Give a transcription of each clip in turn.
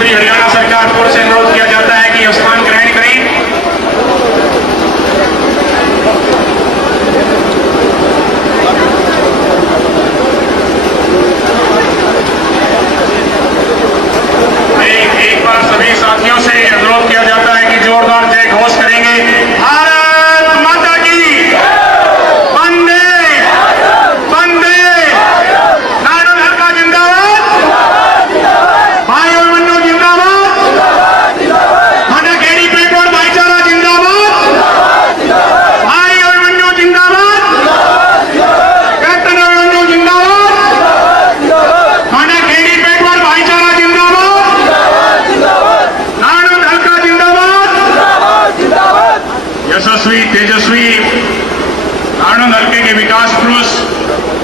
मंत्री हरियाणा सरकार की ओर से अनुरोध किया जाता है कि स्थान ग्रहण करें। एक बार सभी साथियों से अनुरोध किया जाता है कि जोरदार जय घोष करेंगे। भारत माता की वंदे वंदे। नारा लड़का जिंदाबाद, भाई और बन्नो जिंदाबाद, मडकेरी पेटोर भाईचारा जिंदाबाद, भाई और बन्नो जिंदाबाद, कैप्टन और बन्नो जिंदाबाद, मडकेरी पेटोर भाईचारा जिंदाबाद, नारायण हल्का जिंदाबाद। यशस्वी तेजस्वी नारायण हल्के के विकास पुरुष,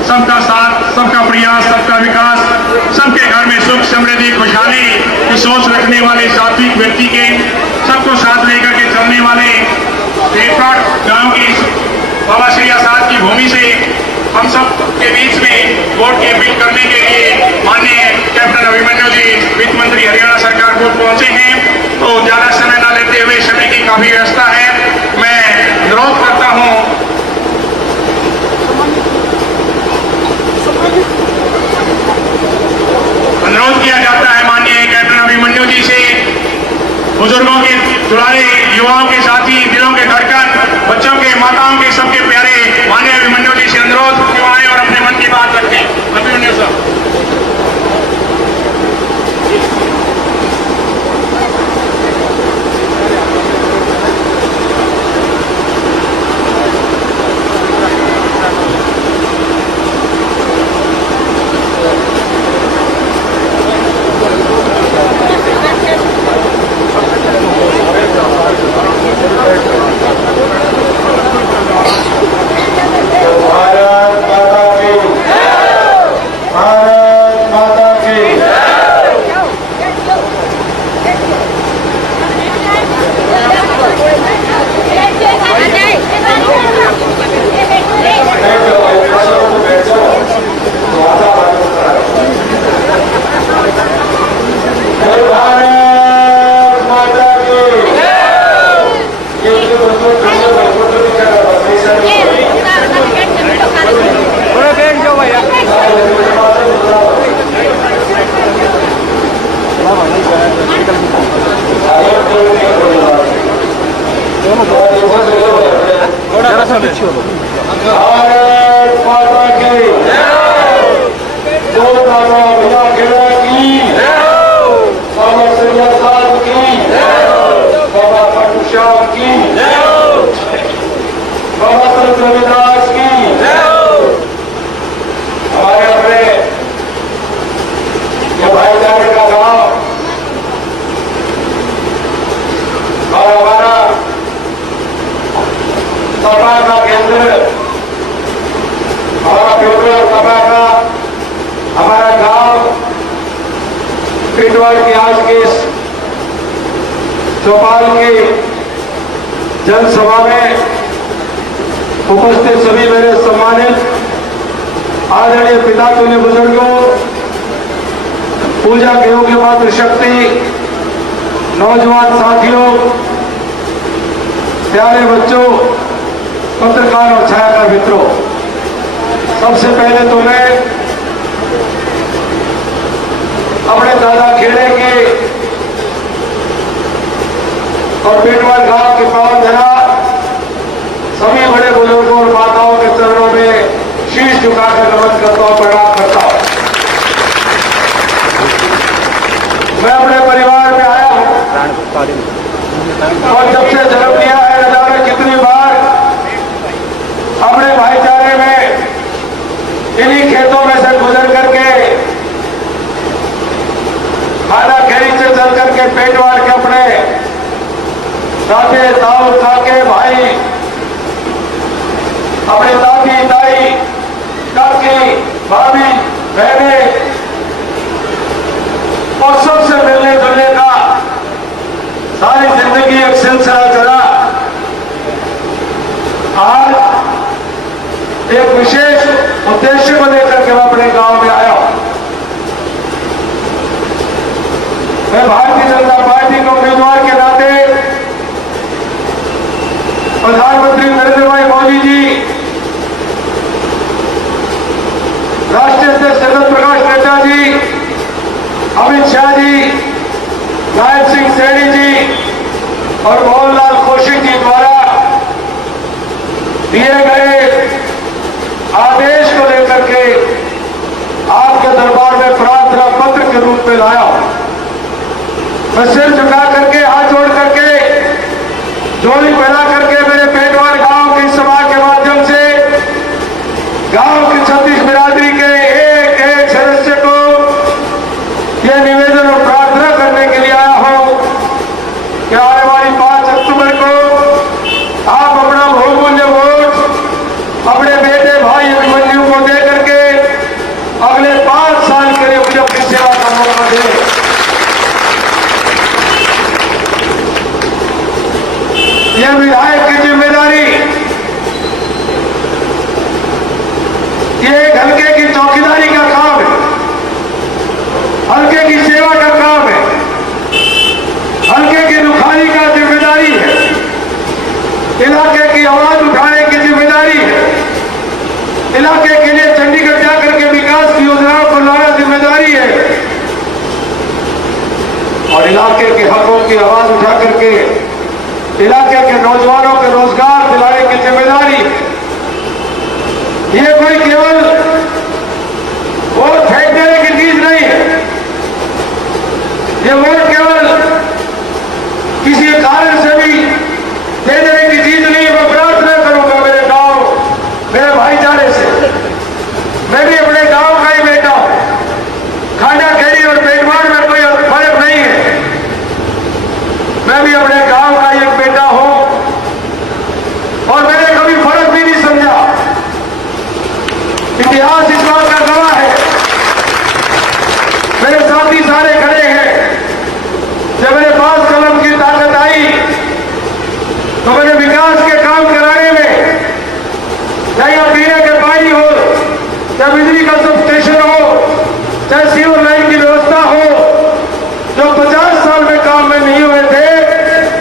सबका साथ, सबका प्रयास, सबका विकास, सबके घर में सुख समृद्धि खुशहाली की सोच रखने वाले सात्विक व्यक्ति के, सबको साथ लेकर के चलने वाले पेटवाड़ गांव की बाबा श्री आजाद की भूमि से हम सब के बीच में वोट की अपील करने के लिए माननीय कैप्टन अभिमन्यु जी वित्त मंत्री हरियाणा सरकार को पहुंचे हैं। तो ज्यादा समय न लेते हुए, समय की काफी व्यवस्था है, मैं अनुरोध करता हूं अनुरोध किया जाता है माननीय कैप्टन अभिमन्यु जी से, बुजुर्गों के दुलारे, युवाओं के साथी, दिलों के धड़कन, बच्चों के, माताओं के, सबके प्यारे माननीय अभिमन्यु जी से अनुरोध कि आए और अपने मन की बात रखें। अभिमन्यु साहब। पेटवाड़ के आज के इस चौपाल की जनसभा में उपस्थित सभी मेरे सम्मानित आदरणीय पिता तुल्य बुजुर्गों, पूजा के योग्य मातृशक्ति, नौजवान साथियों, प्यारे बच्चों, पत्रकार और छायाकार मित्रों, सबसे पहले तो मैं अपने दादा खेड़े के और पेटवाड़ गांव के पावन धरा सभी बड़े बुजुर्गों और माताओं के चरणों में शीश झुकाकर नमन करता हूं, प्रणाम करता हूं। मैं अपने परिवार में आया हूं और जब से जन्म लिया है, न जाने कितनी बार अपने भाईचारे में इन्हीं खेतों में से गुजर करके खाना खेरी से चल करके पेटवाड़ के अपने दादे ताऊ काके भाई, अपने दादी दाई काकी भाभी बहने और सबसे मिलने जुलने का सारी जिंदगी एक सिलसिला चला। आज एक विशेष उद्देश्य को लेकर के मैं अपने गांव में आया हूं। मैं भारत सिंह सैनी जी और मोहनलाल कौशिक जी द्वारा दिए गए आदेश को लेकर के आपके दरबार में प्रार्थना पत्र के रूप में लाया। मैं सिर झुका करके हाथ जोड़ करके जोड़ी फैला करके मेरे पेटवार गांव की सभा के माध्यम से गांव की 36 बिरादरी के एक एक सदस्य को यह निवेदन और प्रार्थना करने के लिए आया हूं कि आने वाली 5 अक्टूबर को आप अपना बहुमूल्य वोट अपने बेटे भाई अभिमन्यु को दे करके अगले 5 साल के लिए मुझे अपनी सेवा का मौका दें। यह विधायक की जिम्मेदारी, यह एक हल्के की चौकीदारी का काम है, हल्के की सेवा का काम है, हल्के की रुखानी का जिम्मेदारी है, इलाके की आवाज उठाने की जिम्मेदारी है, इलाके के लिए चंडीगढ़ जाकर के विकास की योजनाओं को लाना जिम्मेदारी है और इलाके के हकों की आवाज उठा करके इलाके के नौजवानों को रोजगार दिलाने की जिम्मेदारी। ये कोई केवल वोट फेंक देने की चीज नहीं है, ये वोट केवल किसी कारण से भी दे देने की चीज नहीं है। मैं प्रार्थना करूंगा मेरे गांव, मेरे भाईचारे से, मैं भी अपने गांव का ही बेटा हूं, खांडा खेड़ी और पेटवार में कोई फर्क नहीं है, मैं भी अपने गांव का एक बेटा हूं और मैंने कभी फर्क भी नहीं समझा। इतिहास इस बात का गवाह है, मेरे साथी सारे खड़े हैं। जब मेरे पास कलम की ताकत आई तो मैंने विकास के काम कराने में, चाहे यहाँ पीने के पानी हो, चाहे बिजली का सब स्टेशन हो, चाहे सीवर लाइन की व्यवस्था हो, जो 50 साल में काम में नहीं हुए थे,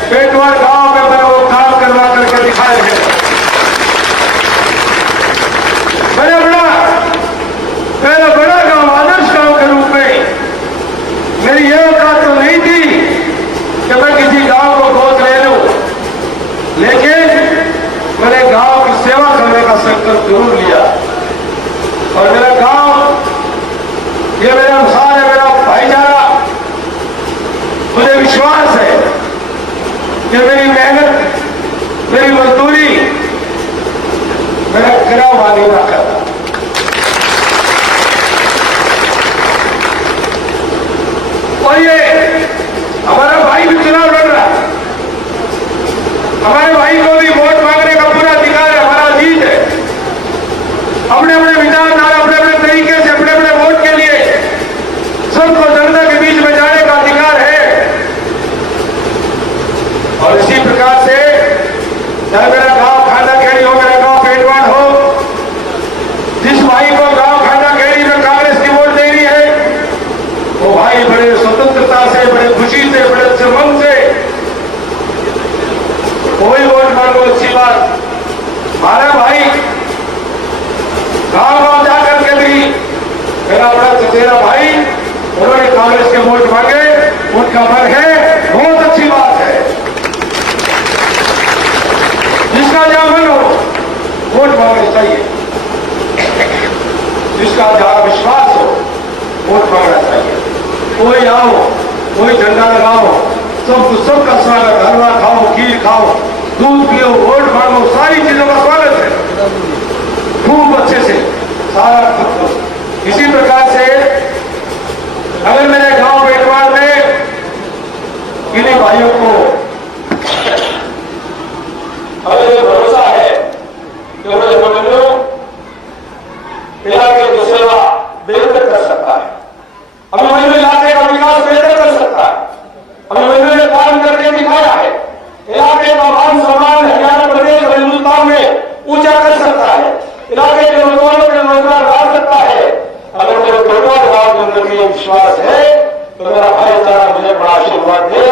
पेटवार गांव में मैंने वो काम करवा करके दिखाए हैं। मैंने अपना पहला बड़ा गांव आदर्श गांव के रूप में, मेरी यह औकात तो नहीं थी कि मैं किसी गांव को गोद ले लूं, लेकिन मैंने गांव की सेवा करने का संकल्प जरूर लिया और मेरा गांव, ये मेरा अनुसार है, मेरा भाईचारा, मुझे विश्वास है कि मेरी मेहनत, मेरी मजदूरी मेरा गिरा हुआ नहीं रखा। और ये हमारा भाई भी चुनाव लड़ रहा है, हमारे भाई को भी वोट मांगने का पूरा अधिकार है, हमारा जीत है। अपने अपने विचारधारा, अपने अपने तरीके से, अपने अपने वोट के लिए सबको जनता के बीच में जाने का अधिकार है। और इसी प्रकार से चाहे मेरा गांव खांडा खेड़ी हो, मेरा गांव पेटवार हो, जिस भाई को गांव खांडा खेड़ी में कांग्रेस की वोट देनी है, वो भाई बड़े स्वतंत्रता से, बड़े खुशी से, बड़े अच्छे मन से कोई वोट मांगो, अच्छी बात। हमारा भाई गांव गांव जाकर के भी, मेरा बड़ा चचेरा भाई, उन्होंने कांग्रेस के वोट मांगे, उनका मन है, बहुत अच्छी बात है। जिसका जहां मन हो वोट मांगने चाहिए, जिसका जहां विश्वास हो वोट मांगना चाहिए। कोई आओ, कोई झंडा लगाओ, सबका स्वागत, हलवा खाओ, खीर खाओ, दूध पियो, वोट मांगो, सारी चीजों का स्वागत है, खूब अच्छे से सारा कुछ। इसी प्रकार से अगर मेरे गांव पेटवार में इन्हीं भाइयों को अगर ये भरोसा है कि उन्होंने इलाके की सेवा बेहतर कर सकता है, अभिमन्यु इलाके का विकास बेहतर कर सकता है, अभिमन्यु ने काम करके दिखाया है, इलाके का मान सम्मान हरियाणा प्रदेश और हिंदुस्तान में ऊंचा कर सकता है, इलाके के नौजवानों के रोजगार ला सकता है। अगर मेरे पेटवार गांव के अंदर ये विश्वास है तो मेरा भाईचारा मुझे बड़ा आशीर्वाद दे।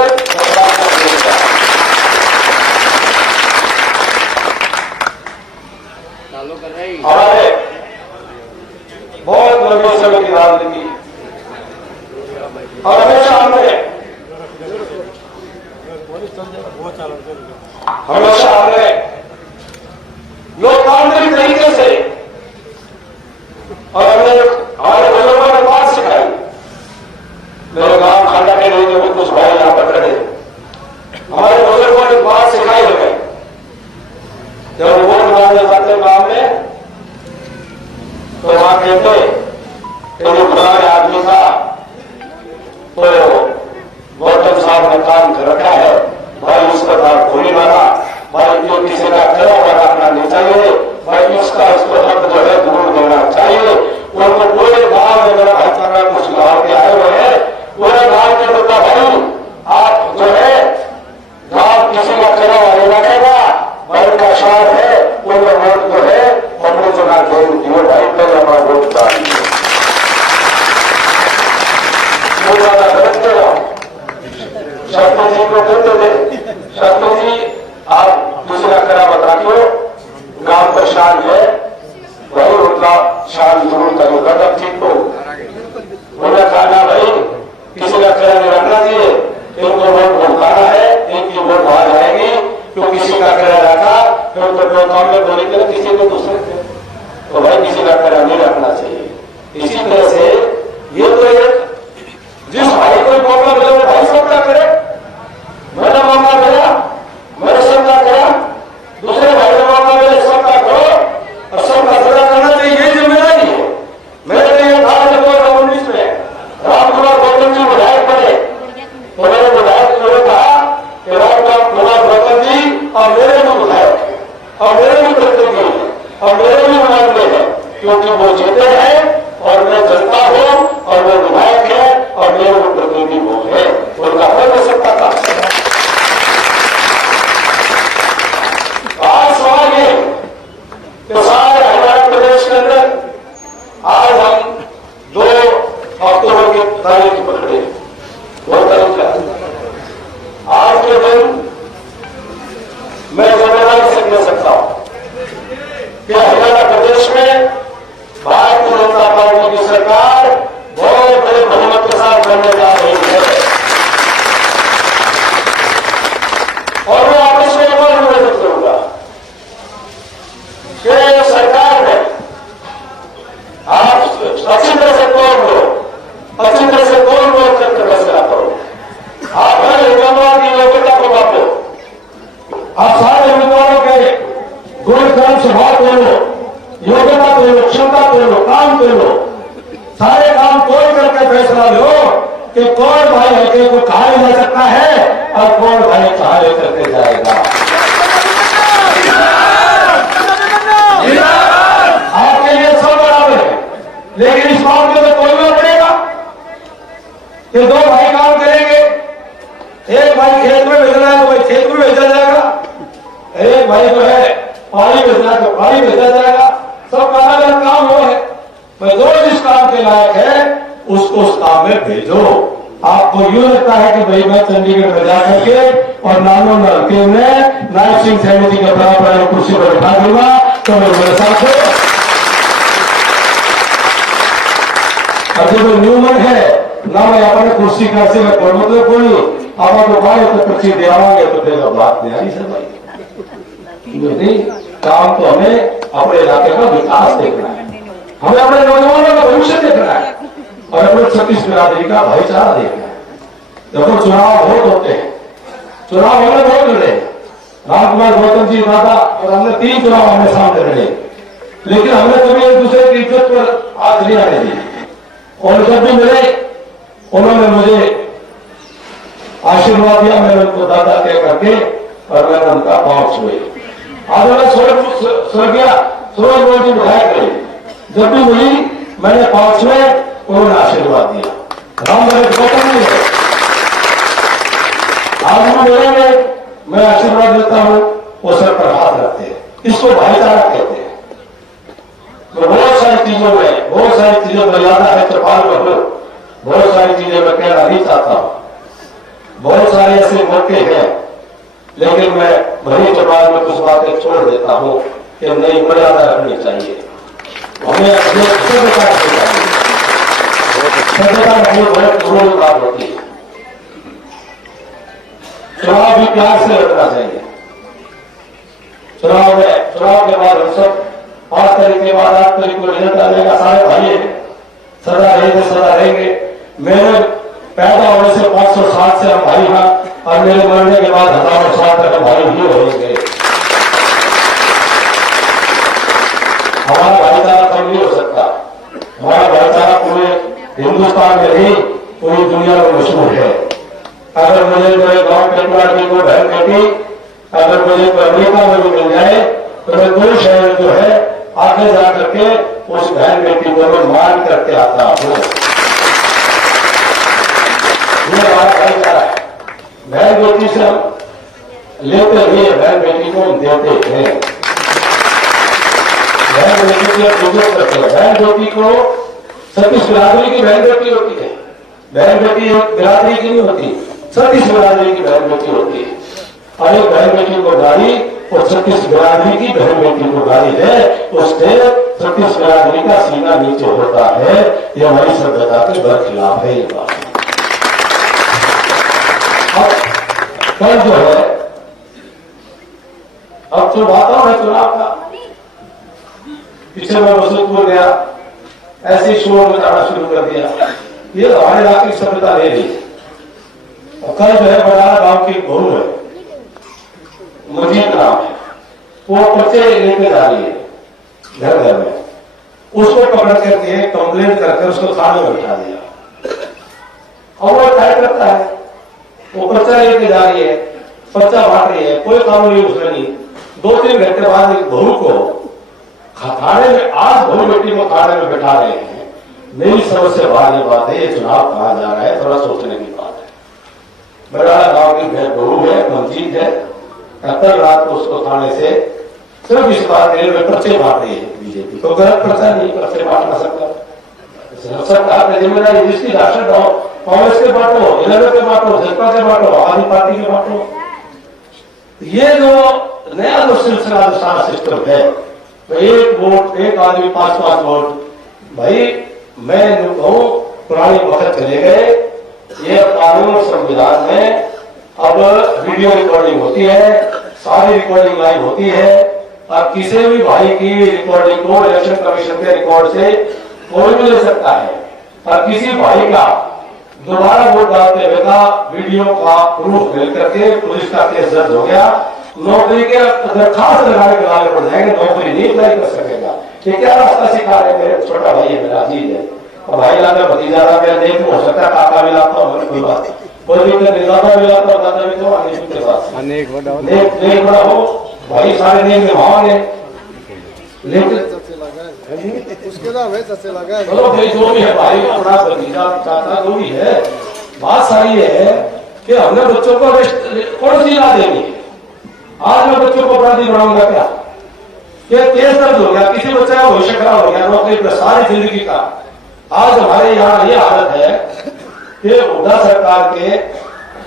हमारे बहुत लंबे समय की राजनीति, हमेशा हमने लोकतांत्रिक तरीके से और हमने हमारे बुजुर्गों ने बात सिखाई। मेरे गांव खांडा के लिए जो भी कुछ भाई यहां पर खड़े, हमारे बुजुर्गों ने बात सिखाई हमें। जब वोट मांगने जाते गांव में तो वहां कहते कि जो पुराने आदमी था तो गौतम साहब ने काम कर रखा है भाई, उसका दाल खोली वाला भाई, जो किसी का खड़ा हुआ रखना नहीं चाहिए भाई, उसका उसको हक जो है दूर देना चाहिए। उनको पूरे गांव में मेरा भाईचारा कुछ गांव के आए हुए हैं, पूरे गांव के बता भाई आप जो है गांव किसी का खड़ा हुआ नहीं रखेगा भाई, उनका शान है, उनका वोट जो है हमने चुना दे दिए भाई, पहले हमारा वोट डालिए। शक्ति जी को कहते थे, शक्ति जी आप दूसरा खरा मत रखियो, गांव का शान है भाई, उनका शान जरूर करूंगा तब ठीक हो। उन्हें कहना भाई किसी का खरा नहीं रखना चाहिए, इनको वोट भुगताना है, इनकी वोट बाहर जाएगी, तो किसी का खरा रखा फिर तो काम में बोलेंगे किसी को दूसरे से, तो भाई किसी का खरा नहीं रखना चाहिए। इसी तरह से ये तो एक जिस भाई को मौका मिले वो भाई सबका करे, मैंने मौका मिला मैंने सबका करा, दूसरे भाई को मौका मिले सबका करो और सबका सदा करना चाहिए, ये जिम्मेदारी है। मेरे लिए था जब 2019 में रामकुमार गौतम जी विधायक बने तो मैंने विधायक को कहा कि रामकुमार गौतम जी और मेरे भी विधायक और मेरे भी प्रतिनिधि और मेरे भी नुमाइंदे हैं, क्योंकि वो जीते हैं और मैं जनता हूं और वो विधायक है और मेरे को प्रतिनिधि वो है, उनका फर्क हो सकता था। आज सवाल ये कि सारे हमारे प्रदेश के अंदर आज हम 2 अक्टूबर की तारीख पकड़े, वो तारीख है आज के दिन मैं जिम्मेदारी से कह सकता हूं कि हरियाणा प्रदेश में भारतीय जनता पार्टी की सरकार बहुत बड़े बहुमत के साथ बनने जा रही है और मैं आपस में और निवेदन करूंगा कि सरकार में आप अच्छी तरह से कौन लो, अच्छी तरह से कौन लो करके फैसला करो। आप हर उम्मीदवार की योग्यता को मापो, आप सारे उम्मीदवारों के गुण कर्म स्वभाव को लो, योग्यता को लो, क्षमता को लो, काम को लो, सारे काम तोड़ करके फैसला लो कि कौन भाई हल्के को कहा जा सकता है और कौन भाई कहा करके जाएगा। आपके लिए सब बराबर है, लेकिन इस मामले में तोड़ना पड़ेगा कि 2 भाई काम करेंगे, एक भाई खेत में भेजना है तो भाई खेत में भेजा जाएगा, एक भाई जो है पानी भेजना है तो पानी भेजा जाएगा, सबका अलग अलग काम हो है, जो जिस काम के लायक है उसको उस काम में भेजो। आपको यूं लगता है कि भाई मैं चंडीगढ़ में जाकर के और नानो नलके में नायब सिंह सैनी के बराबर कुर्सी पर बैठा दूंगा तो मैं मेरे साथ हो। अब जो न्यूमन है ना मैं अपने कुर्सी का से मैं कोई मतलब कोई अब तो भाई तो पर्ची दिलावांगे तो फिर बात नहीं आई सर भाई, काम तो हमें अपने इलाके का विकास देखना है, हमें अपने नौजवानों का भविष्य देखना है और अपने छत्तीस बिरादरी का भाईचारा देखना है। देखो चुनाव बहुत होते हैं, चुनाव हमें बहुत लड़े, रामकुमार गौतम जी दादा और हमने 3 चुनाव हमने सामने लड़े, लेकिन हमने कभी एक दूसरे की इज्जत पर हाथ नहीं आने दी और जब भी मिले उन्होंने मुझे आशीर्वाद दिया, मैंने उनको दादा कह करके और मैंने उनका पांव छुए। आज मैं स्वर्गीय सूरज जी विधायक रहे, जब भी मिली मैंने पांव छुए, उन्होंने आशीर्वाद दिया। राम गौतम नहीं है, आज हम मिलेंगे मैं आशीर्वाद देता हूं, वो सर पर हाथ रखते हैं, इसको भाईचारा कहते हैं। तो बहुत सारी चीजों में बहुत सारी चीजों में याद है चौपाल में हो, बहुत सारी चीजें मैं कहना नहीं चाहता हूं, बहुत सारे ऐसे मौके हैं, लेकिन मैं भरी चौपाल में कुछ बातें छोड़ देता हूं कि नई मर्यादा रखनी चाहिए, हमें सभ्यता रखनी चाहिए, सभ्यता रखनी बहुत जरूरी बात होती है। चुनाव भी प्यार से लड़ना चाहिए। चुनाव के बाद हम सब 5 तारीख के बाद 8 तारीख को रिजल्ट आने का सारे भाई है, सदा रहेंगे। मेरे पैदा होने से 500 साल से हम भाई हैं और मेरे मरने के बाद हजारों साल तक हम भाई ही रहेंगे। हमारा भाईचारा कम नहीं हो सकता। हमारा भाईचारा पूरे हिंदुस्तान में नहीं पूरी दुनिया में मशहूर है। अगर मुझे मेरे गांव टेकवाड़ की कोई बहन बेटी अगर मुझे अमेरिका में भी मिल जाए तो मैं कोई शहर जो है आगे जाकर के उस बहन बेटी को मैं मान करके आता हूं। ये हमारा भाईचारा है। बहन बेटी से हम लेते हुए बहन बेटी को हम देते हैं। बहन बेटी की बुजुर्ग करते हैं। बहन बेटी को सतीश बिरादरी की बहन बेटी होती है। बहन बेटी एक बिरादरी की नहीं होती, सतीश बिरादरी की बहन बेटी होती है। और एक बहन बेटी को गाड़ी और सतीश बिरादरी की बहन बेटी को गाड़ी है, उससे सतीश बिरादरी का सीना नीचे होता है। ये हमारी सभ्यता के बरखिलाफ है ये बात। अब कल जो है अब जो वातावरण है चुनाव का, पीछे मैं रसूलपुर गया, ऐसे शोर मचाना शुरू कर दिया। ये हमारे इलाके की सभ्यता ले रही है। और कल जो है बड़ाला गांव की बहू है, मजीद नाम है, वो बच्चे लेके जा रही है घर घर में, उसको पकड़ करके कंप्लेन करके उसको थाने में बिठा दिया। और वो टाइप करता है, वो पर्चा लेके जा रही है, पर्चा बांट रही है, कोई काम नहीं उसमें नहीं। 2-3 घंटे बाद एक बहू को थाने में, आज बहू बेटी को थाने में बैठा रहे हैं। मेरी समझ से बाहर ये बात है, ये चुनाव कहा जा रहा है, थोड़ा सोचने की बात है। बड़ा गांव की बहू है, मंजीत है, कल रात को उसको थाने से सिर्फ इस बात के लिए पर्चे बांट रही है बीजेपी। तो गलत पर्चा नहीं, पर्चे बांट ना सकता। सरकार की जिम्मेदारी जिसकी राशन दो, कांग्रेस के बांटो, इलेवन के बांटो, जनता के बांटो, आदमी पार्टी के बांटो। ये जो नया जो सिलसिला सारा सिस्टम है, तो 1 वोट, एक आदमी 5-5 वोट, भाई मैं कहूं पुराने वक्त चले गए। ये कानून संविधान में अब वीडियो रिकॉर्डिंग होती है, सारी रिकॉर्डिंग लाइव होती है, और किसी भी भाई की रिकॉर्डिंग को इलेक्शन कमीशन के रिकॉर्ड से कोई भी ले सकता है। और किसी भाई का दोबारा वोट डालते हुए का वीडियो का प्रूफ मिल करके पुलिस का केस दर्ज हो गया, नौकरी के दरखास्त लगाने के लायक पड़ जाएंगे, नौकरी नहीं अप्लाई कर सकेगा। ये क्या रास्ता सिखा रहे? मेरे छोटा भाई है, मेरा अजीज है, और भाई लाकर भतीजा का मेरा देख हो सकता है, काका भी लाता हूँ, कोई बात नहीं, कोई दिक्कत नहीं, दादा भी लाता हूँ, दादा भी तो आने के पास नेक बड़ा हो, भाई सारे नेक निभाओगे। लेकिन उसके नाम है सच्चे लगा है। चलो भाई जो भी है, भाई अपना भतीजा चाचा जो भी है, बात सारी है कि हमने बच्चों को कौन सी याद देनी है। आज मैं बच्चों को अपराधी बनाऊंगा क्या? कि केस दर्ज हो गया, किसी बच्चे का भविष्य खराब हो गया, नौकरी पर सारी जिंदगी का। आज हमारे यहाँ ये हालत है कि हुड्डा सरकार के,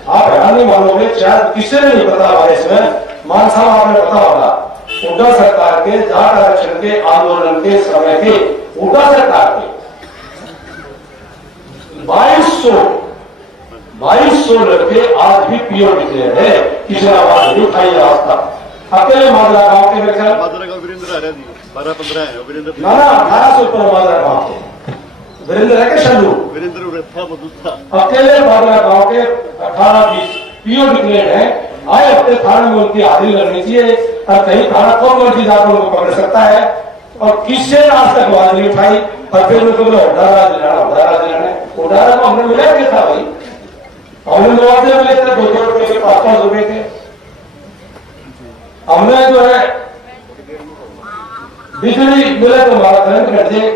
आप हैरान नहीं मानोगे, शायद किसी ने नहीं पता हमारे इसमें, मान साहब आपने पता होगा, हुड्डा सरकार के जाट आरक्षण के आंदोलन के समय के हुड्डा सरकार के 2200 लड़के आज भी पीओ निकले हैं, किसी ने आवाज नहीं उठाई आज तक। अकेले मादरा गांव के मेरे ख्याल 12-15 है वीरेंद्र, ना 1800 ऊपर मादरा गांव के वीरेंद्र है के शंडू, वीरेंद्र था मधु था। अकेले मादरा गांव के 18-20 पीओ निकले हैं। आए हफ्ते थाने में उनकी हाजिरी लगनी चाहिए, और कहीं थाना कौन कौन सी जाकर उनको पकड़ सकता है, और किसी ने आज तक आवाज नहीं उठाई। और फिर उनको बोला उडारा दिलाना, उडारा को हमने मिला क्या था भाई? हमने मुआवजे मिले थे 200 रुपए के, 500 रुपए के। हमने जो है बिजली मिले तो हमारा करंट घट जाए,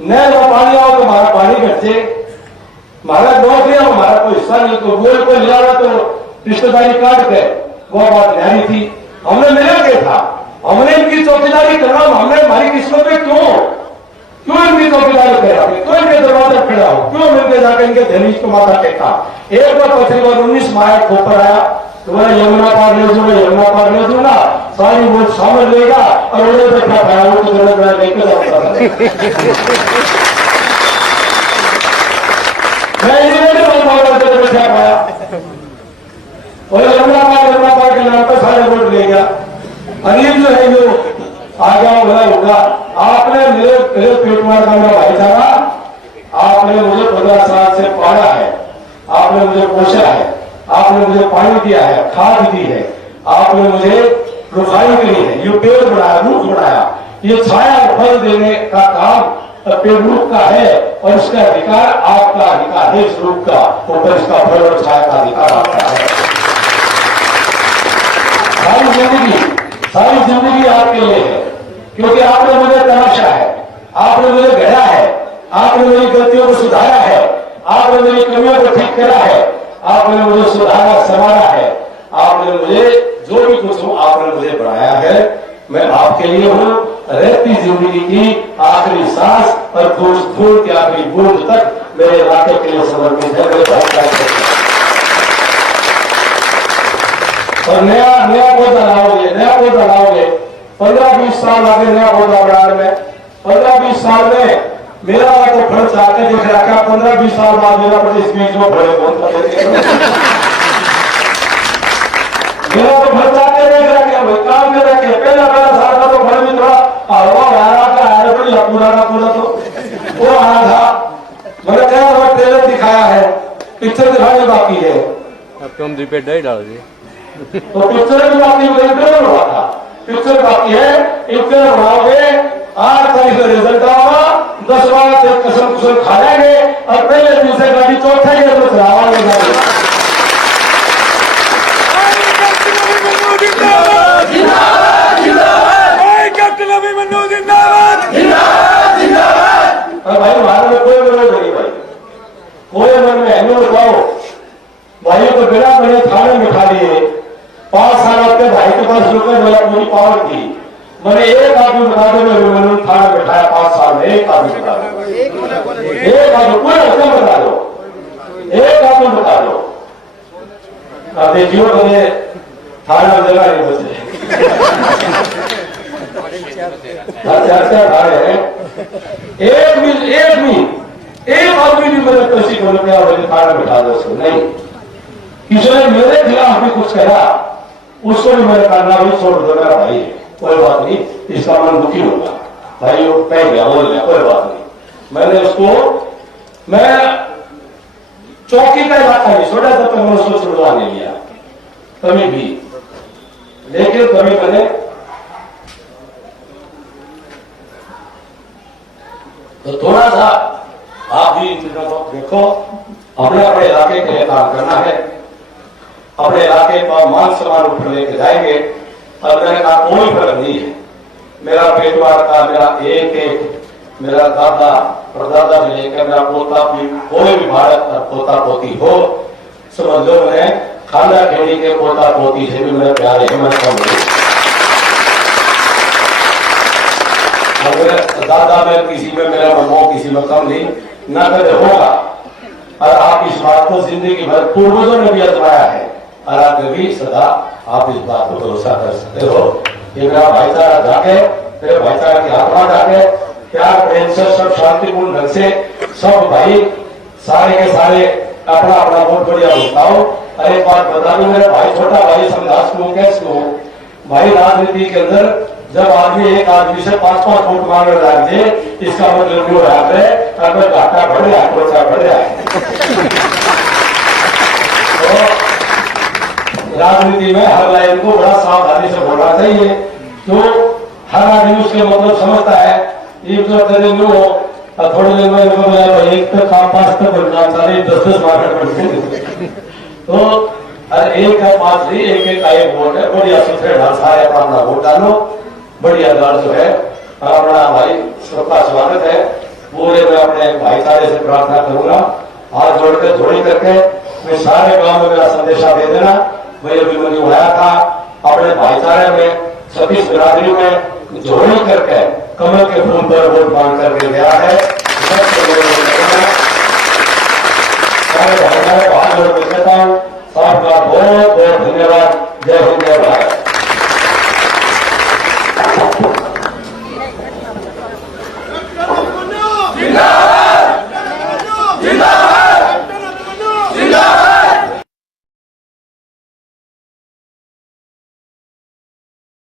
नहर में पानी आओ तो हमारा पानी घट जाए, हमारा नौकरी हमारा कोई हिस्सा नहीं, तो वो कोई लिया हुआ तो रिश्तेदारी काट के वो बात न्यारी थी। हमने मिला क्या था? हमने इनकी चौकीदारी करना, हमने हमारी किस्मत में क्यों इनकी चौकीदारी करा, क्यों इनके दरवाजे खड़ा हो, क्यों मिलकर जाकर इनके दहलीज को माथा टेका। एक बार तकरीबन 19 माया खोपर आया, तुम्हारा यमुना पार ले दूंगा, सारी वोट शामिल लेगा, और उन्हें बैठा पाया वो तो जरूरत लेकर जाता था। मैं इन्हें बैठा पाया, और सारे वोट ले गया। अनिल जो है जो आ गया होगा, आपने मेरे पेटवार का मेरा भाईचारा, आपने मुझे 15 साल से पाला है, आपने मुझे पोषा है, आपने मुझे पानी दिया है, खाद दी है, आपने मुझे रुखाई करी है, ये पेड़ बढ़ाया, रूख बढ़ाया, ये छाया फल देने का काम पेड़ रूप का है और इसका अधिकार आपका अधिकार है। इस रूप का ऊपर इसका फल और छाया का अधिकार आपका है। सारी जिंदगी आपके लिए है, क्योंकि आपने मुझे तराशा है, आपने मुझे गढ़ा है, आपने मेरी गलतियों को सुधारा है, आपने मेरी कमियों को ठीक करा है, आपने मुझे सुधारा संवारा है, आपने मुझे जो भी कुछ हूं आपने मुझे बढ़ाया है। मैं आपके लिए हूं। रहती जिंदगी की आखिरी सांस और खून की आखिरी बूंद तक मेरे इलाके के लिए समर्पित है, मेरे भाई। और नया पौधा लाओगे 15-20 साल आगे नया पौधा बढ़ाने में 15-20 साल में मेरा तो फर्ज आकर देख रखा, 15-20 साल बाद मेरा फर्ज इस बीच में बड़े मेरा तो फर्ज आके देख रखा भाई, काम में रखे पहला साल का तो फर्ज भी थोड़ा हवा आ रहा था, पुराना तो वो आ रहा था। मैंने कहा ट्रेलर दिखाया है, पिक्चर दिखाने बाकी है, अब तो हम रिपीट नहीं डाल दिए तो पिक्चर भी बाकी हुआ था, पिक्चर बाकी है, पिक्चर बनाओगे 8 तारीख का रिजल्ट आएगा, 10 बार से कसम कुसम खा लेंगे और पहले दिन से गाड़ी चौथे के तो चलावा लेगा। भाई हमारे में कोई विरोध नहीं भाई, कोई मन में है बताओ भाई को बिना मैंने थाने में बिठा लिए 5 साल अपने भाई के पास रुके, मेरा पूरी पावर थी, मैंने एक आदमी बता दो, मैंने थाना बैठाया 5 साल में, एक आदमी बता दो, एक आदमी पूरे हफ्ते बता दो, एक आदमी बता दो। अब देखियो मैंने थाना में जगह नहीं बचे, 4 थाने हैं, एक आदमी भी मेरे किसी को थाना बैठा दो उसको नहीं। किसी ने मेरे खिलाफ भी कुछ कहा उसको भी मैंने करना भी छोड़ दो, मेरा भाई है, कोई बात नहीं, इसका मन दुखी होगा भाई, वो कह गया बोल गया, कोई बात नहीं। मैंने उसको मैं चौकी का इलाका नहीं छोड़ा, तब तक मैंने उसको छुड़वा नहीं लिया कभी भी, लेकिन कभी मैंने तो थोड़ा सा आप भी चीजों को देखो, अपने अपने इलाके के लिए काम करना है, अपने इलाके का मान सम्मान उठ लेके जाएंगे। और मैंने कहा कोई फर्क नहीं है, मेरा पेटवार का मेरा एक मेरा दादा परदादा से लेकर मेरा पोता भी, कोई भी भारत का पोता पोती हो, समझ लो मैंने खाना खेड़ी के पोता पोती से भी मेरे प्यारे हिम्मत कम दादा में किसी में मेरा ममो किसी में कम नहीं न कदे होगा। और आप इस बात को जिंदगी भर पूर्वजों ने भी आजमाया है और आगे भी सदा आप इस बात को भरोसा कर सकते हो। ये मेरा भाईचारा जाके, मेरे भाईचारा की आत्मा जाके, प्यार प्रेम से सब शांतिपूर्ण ढंग से सब भाई सारे के सारे अपना अपना वोट बढ़िया बताओ। और एक बात बता दूं, मेरे भाई छोटा भाई समदास को कैसे भाई, राजनीति के अंदर जब आदमी एक आदमी से 5-5 वोट मांगने लग जाए, इसका मतलब क्यों है अगर घाटा बढ़ रहा है, खर्चा बढ़ रहा है। तो राजनीति में हर लाइन को बड़ा सावधानी से बोलना चाहिए, तो हर आदमी उसके मतलब समझता है। एक जो थोड़े दिन में एक तक 5 तक बनना चाहिए, 10-10 मार्केट बढ़ते तो अरे एक है 5 नहीं, एक का एक वोट है, बढ़िया सुथरे ढंग सारे अपना वोट डालो, बढ़िया दल जो है अपना भाई सबका स्वागत है। पूरे मैं अपने भाईचारे से प्रार्थना करूंगा, हाथ जोड़कर जोड़ी करके मैं सारे गांव में मेरा संदेशा दे देना। मैं अभिमन्यु उड़ाया था अपने भाईचारे में, सतीश बिरादरी में जोड़ी करके कमल के फूल पर वोट मांग करके गया है। सारे भाईचारे को हाथ जोड़ कर देता हूँ, सबका बहुत बहुत धन्यवाद। जय हिंद, जय भारत। जिंदाबाद जिंदाबाद।